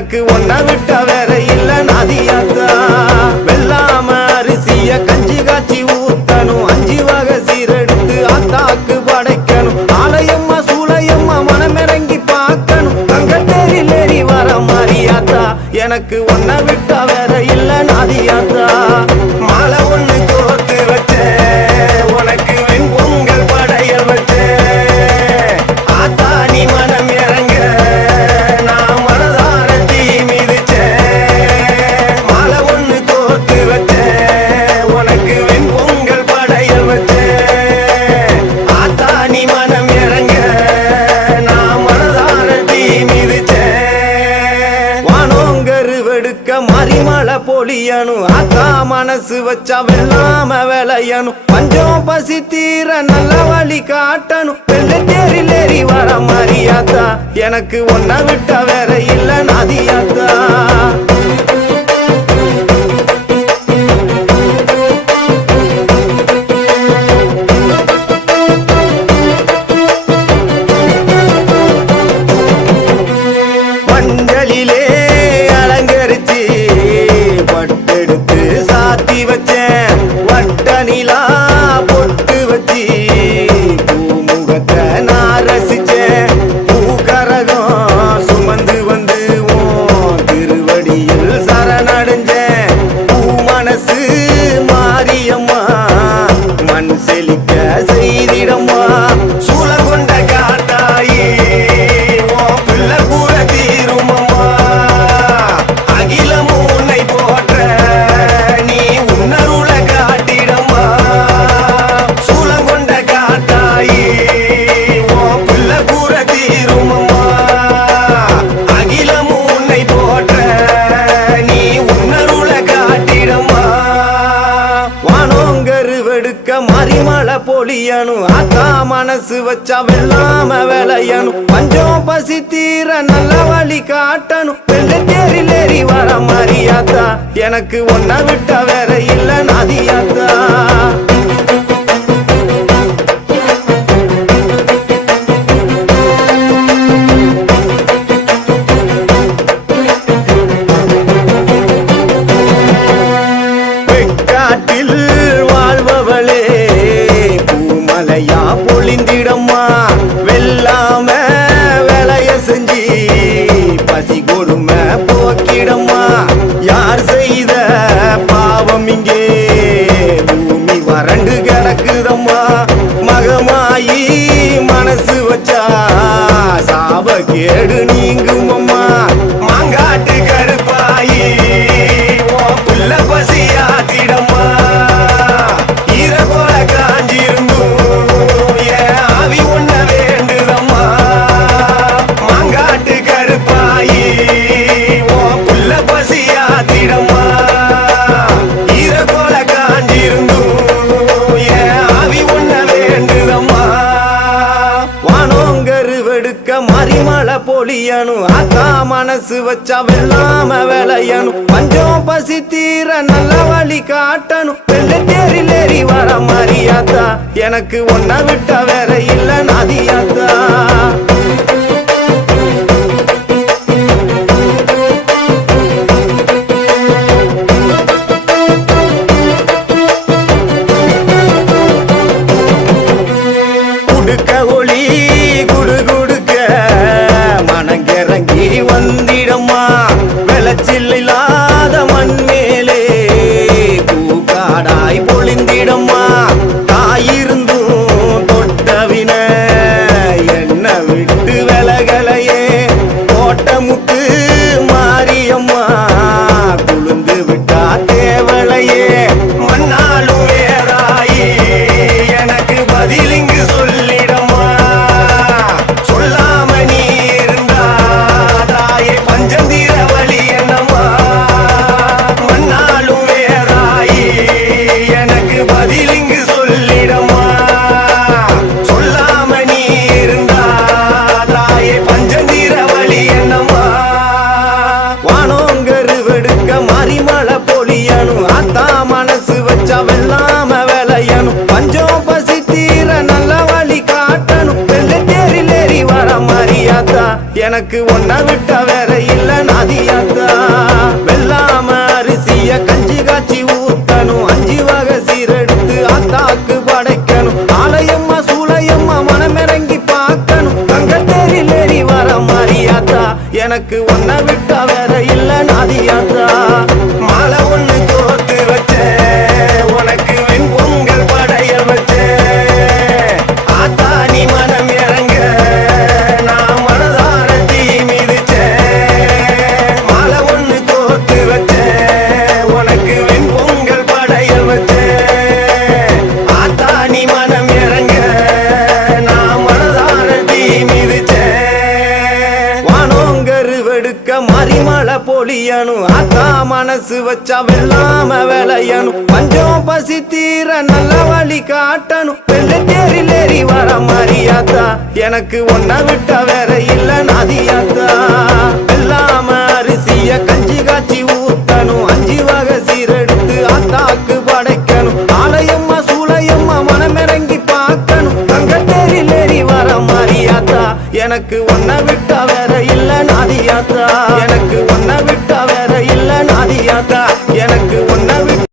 எனக்கு ஒன்ன விட்ட வேற இல்ல நாதியாத்தா. வெள்ளாம அரிசிய கஞ்சி காய்ச்சி ஊத்தணும், 5 வகை சீரெடுத்து ஆத்தாக்கு படைக்கணும். ஆலயம்மா சூளையம்மா மனமிறங்கி பார்க்கணும், தங்கத்தேரில் ஏறி வர மாரியாத்தா. எனக்கு ஒன்ன விட்ட வேற இல்ல நாதியாத்தா. மாலை ஒண்ணு கோர்த்து வச்சேன், உனக்கு வெண்பொங்கல் படைய வச்சேன். ஆத்தா நீ மனம் இறங்க நான் மனதார தீ மிதிச்சேன். மாலை ஒண்ணு கோர்த்து வச்சேன், உனக்கு வெண்பொங்கல் படைய வச்சேன். ஆத்தா நீ மனம் இறங்க நான் மனதார தீ மிதிச்சேன். வானோங்கரு வெடுக்க மறிமலை பொழியணும், ஆத்தா மனசு வச்சா வெள்ளாம விளையணும். பஞ்சம் பசி தீர நல்ல வழி காட்டணும், வெள்ளத்தேரில் ஏறி வர மாரியாத்தா. எனக்கு ஒன்ன விட்ட வேற இல்ல நாதியாத்தா. மஞ்சளிலே அலங்கரிச்சு பட்டெடுத்து சாத்தி வச்சேன், வட்ட நிலா பொட்டு வச்சு பூமுகத்தை நான் ரசிச்சேன். பூக்கரகம் சுமந்து வந்து உன் திருவடியில் சரணடைஞ்சேன். பூ மனசு மாரியம்மா மண் செழிக்க செய்திடம்மா. சூளம் கொண்ட காட்டாயி உன் பிள்ளை கூற தீருமம்மா. அகிலம் உன்னை போற்ற நீ உன்னருள காட்டிடம்மா. சூளம் கொண்ட காட்டாயி உன் பிள்ளை கூற தீருமம்மா. அகிலம் உன்னை போற்ற நீ உன்னருள காட்டிடம்மா. வானோங்கரு வெடுக்க மறிமலை பொழியணும், ஆத்தா மனசு வச்சா வெள்ளாம விளையணும். பஞ்சம் பசி தீர நல்ல வழி காட்டணும், வெள்ளத்தேரில் ஏறி வர மாரியாத்தா. எனக்கு ஒன்ன விட்ட வேற இல்ல நாதியாத்தா. வெக்காட்டில் வாழ்பவளே பூமலையா பொழிந்திடம்மா. வெள்ளாம விளைய செஞ்சி பசி கொடுமை போக்கிடம்மா. யார் செய்த பாவம் இங்கே பூமி வறண்டு கிடக்குதம்மா. மகமாயி மனசு வச்சா சாப கேடு நீங்குமம்மா. மாங்காட்டு கருப்பாயி உன் புள்ள பசியாத்திடம்மா. ஈரகோல காஞ்சிருந்தும் என் ஆவி ஒன்ன வேண்டுதம்மா. மாங்காட்டு கருப்பாயி உன் புள்ள பசியாத்திடம்மா. ஈரகோல காஞ்சிருந்தும் என் ஆவி ஒன்ன வேண்டுதம்மா. வானோங்கரு வெடுக்க மறிமலை பொழியணும், ஆத்தா மனசு வச்சா வெள்ளாம விளையணும். பஞ்சம் பசி தீர நல்ல வழி காட்டணும், வெள்ளத்தேரில் ஏறி வர மாரியாத்தா. எனக்கு ஒன்ன விட்ட வேற இல்ல நாதியாத்தா. குடுக்க ஒளி குடு குடுக்க மனங்கிறங்கி வந்திடம்மா. விளைச்சில் இல்லாத மண் மேலே பூக்காடாய் பொழிந்திடம்மா. தாயிருந்தும் தொட்டவின என்ன விட்டு மாரியாத்தா எனக்கு ஒன்ன விட்ட வேற இல்ல நாதியாத்தா வெள்ளாம அரிசிய கஞ்சி காய்ச்சி ஊத்தணும் 5 வகை சீரெடுத்து ஆத்தாக்கு படைக்கணும் ஆலயம்மா சூளையம்மா மனமிறங்கி பார்க்கணும் தங்கத்தேரில் ஏறி வர மாரியாத்தா எனக்கு ஒன்ன விட்ட வேற இல்ல நாதியாத்தா மாலை ஒண்ணு கோர்த்து வச்சேன் உனக்கு வெண்பொங்கல் படையல் வச்சேன் ஆத்தா நீ மனம் இறங்க நான் மனதார தீ மிதிச்சேன் மாலை ஒண்ணு கோர்த்து வச்சேன் உனக்கு வெண்பொங்கல் படையல் வச்சேன் ஆத்தா நீ மனம் இறங்க நான் மனதார தீ மிதிச்சேன் வானோங்கரு வெடுக்க மறிமலை பொழியணும் ஆத்தா மனசு வச்சா வெள்ளாம விளையணும் பஞ்சம் பசி தீர நல்ல வழி காட்டணும் வெள்ளத்தேரில் ஏறி வர மாரியாத்தா எனக்கு ஒன்ன விட்ட வேற இல்ல நாதியாத்தா வெள்ளாம அரிசிய கஞ்சி காய்ச்சி ஊத்தணும் 5 வகை சீரெடுத்து ஆத்தாக்கு படைக்கணும் ஆலயம்மா சூளையம்மா மனமிறங்கி பார்க்கணும் தங்கத்தேரில் ஏறி வர மாரியாத்தா எனக்கு ஒன்ன